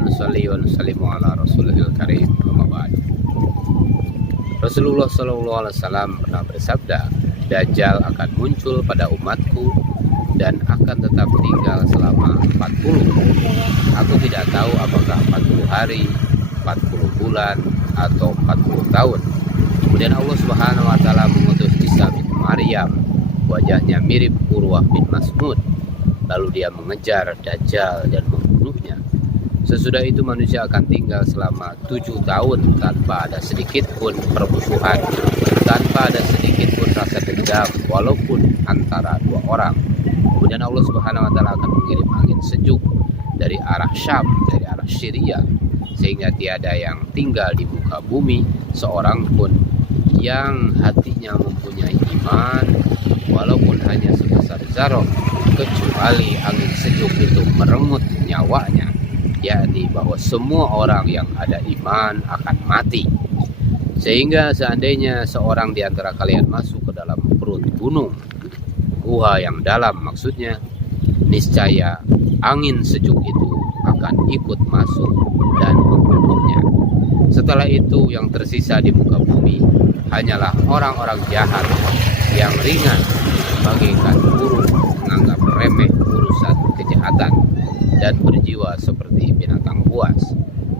nusalli wa nusallimu ala rasulil karim, amma ba'du. Rasulullah SAW pernah bersabda, Dajjal akan muncul pada umatku dan akan tetap tinggal selama 40. Aku tidak tahu apakah 40 hari, 40 bulan, atau 40 tahun. Kemudian Allah Subhanahu wa taala mengutus Isa bin Maryam, wajahnya mirip Urwah bin Mas'ud. Lalu dia mengejar Dajjal dan membunuhnya. Sesudah itu manusia akan tinggal selama 7 tahun tanpa ada sedikit pun permusuhan, tanpa ada sedikit pun rasa dendam, walaupun antara dua orang. Kemudian Allah Subhanahu wa taala akan mengirim angin sejuk dari arah Syam, dari arah Syria, sehingga tiada yang tinggal di muka bumi seorang pun yang hatinya mempunyai iman walaupun hanya sebesar zarah, kecuali angin sejuk itu merenggut nyawanya, yakni bahwa semua orang yang ada iman akan mati. Sehingga seandainya seorang di antara kalian masuk ke dalam perut gunung, gua yang dalam maksudnya, niscaya angin sejuk itu akan ikut masuk dan membunuhnya. Setelah itu yang tersisa di muka bumi hanyalah orang-orang jahat yang ringan bagaikan burung, menganggap remeh urusan kejahatan dan berjiwa seperti binatang buas,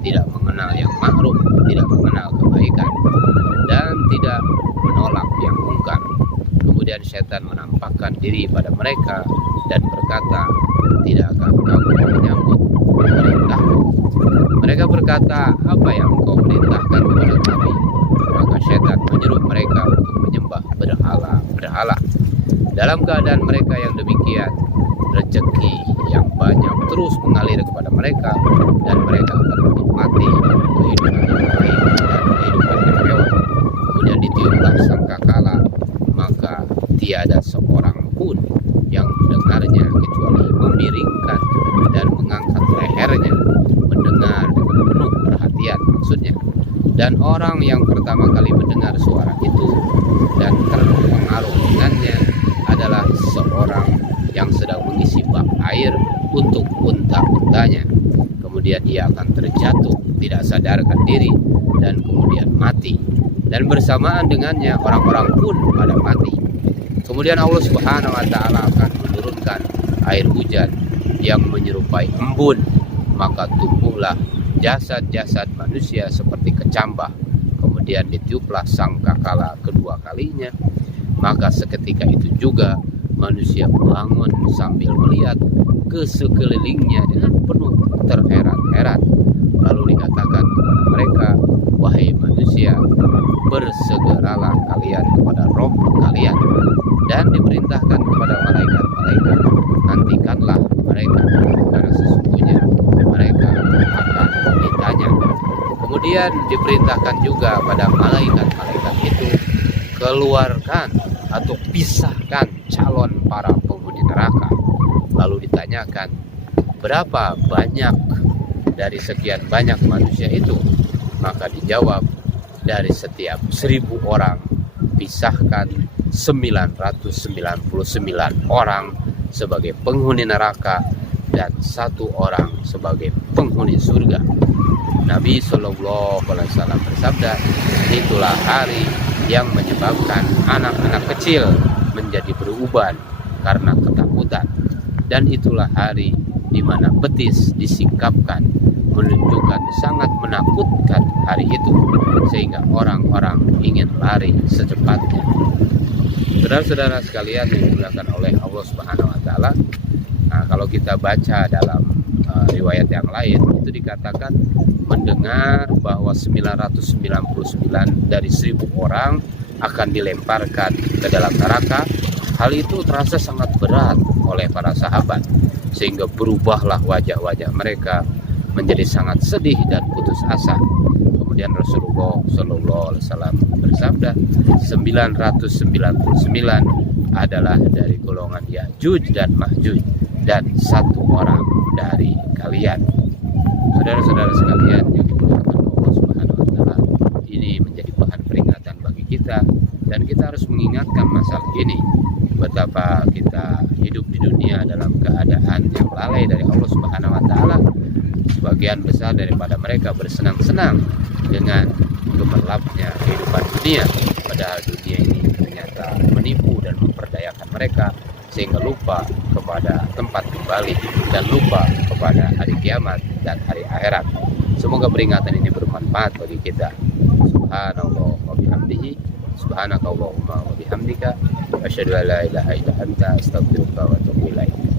tidak mengenal yang ma'ruf, tidak mengenal kebaikan dan tidak menolak yang mungkar. Kemudian setan menampakkan diri pada mereka dan berkata, tidakkah kamu menyambut perintah? Mereka berkata, apa yang engkau perintahkan kepada kami? Maka setan menyuruh mereka untuk menyembah berhala. Dalam keadaan mereka yang demikian, rezeki yang banyak terus mengalir kepada mereka dan mereka akan menikmati kehidupan yang baik dan kehidupan yang mewah. Kemudian ditiuplah sangkakala, maka tiada seorang pun yang mendengarnya kecuali memiringkan dan mengangkat lehernya, mendengar dengan penuh perhatian maksudnya. Dan orang yang pertama kali mendengar suara itu dan terpengaruh dengannya adalah seorang yang sedang mengisi bak air untuk unta-untanya. Kemudian ia akan terjatuh, tidak sadarkan diri, dan kemudian mati. Dan bersamaan dengannya orang-orang pun pada mati. Kemudian Allah Subhanahu wa taala akan menurunkan air hujan yang menyerupai embun, maka tumbuhlah jasad-jasad manusia seperti kecambah. Kemudian ditiuplah sangkakala kedua kalinya, maka seketika itu juga manusia bangun sambil melihat ke sekelilingnya dengan penuh terheran-heran. Lalu dikatakan kepada mereka, wahai manusia, bersegeralah kalian kepada Rob kalian. Dan diperintahkan kepada malaikat-malaikat, nantikanlah mereka, karena sesungguhnya mereka akan ditanya. Kemudian diperintahkan juga pada malaikat-malaikat itu, keluarkan atau pisahkan calon para penghuni neraka. Lalu ditanyakan, berapa banyak dari sekian banyak manusia itu? Maka dijawab, dari setiap 1000 orang pisahkan 999 orang sebagai penghuni neraka dan 1 orang sebagai penghuni surga. Nabi SAW bersabda, itulah hari yang menyebabkan anak-anak kecil menjadi beruban karena ketakutan, dan itulah hari di mana betis disingkapkan, menunjukkan sangat menakutkan hari itu, sehingga orang-orang ingin lari secepatnya. Saudara-saudara sekalian yang dimuliakan oleh Allah Subhanahu wa taala, kalau kita baca dalam riwayat yang lain, itu dikatakan mendengar bahwa 999 dari 1000 orang akan dilemparkan ke dalam neraka. Hal itu terasa sangat berat oleh para sahabat, sehingga berubahlah wajah-wajah mereka menjadi sangat sedih dan putus asa. Kemudian Rasulullah SAW bersabda, 999 adalah dari golongan Ya'juj dan Ma'juj, dan 1 orang dari kalian. Saudara-saudara sekalian yang dimuliakan Allah Subhanahu wa taala, ini menjadi bahan peringatan bagi kita, dan kita harus mengingatkan masalah ini, betapa kita hidup di dunia dalam keadaan yang lalai dari Allah Subhanahu wa taala. Sebagai sebagian besar daripada mereka bersenang-senang dengan gemerlapnya kehidupan dunia, padahal dunia ini ternyata menipu dan memperdayakan mereka sehingga lupa kepada tempat kembali dan lupa kepada hari kiamat dan hari akhirat. Semoga peringatan ini bermanfaat bagi kita. Subhanallah wa bihamdihi, subhanakallahumma wa bihamdika, asyhadu an la ilaha illa anta, astaghfiruka wa atubu ilaik.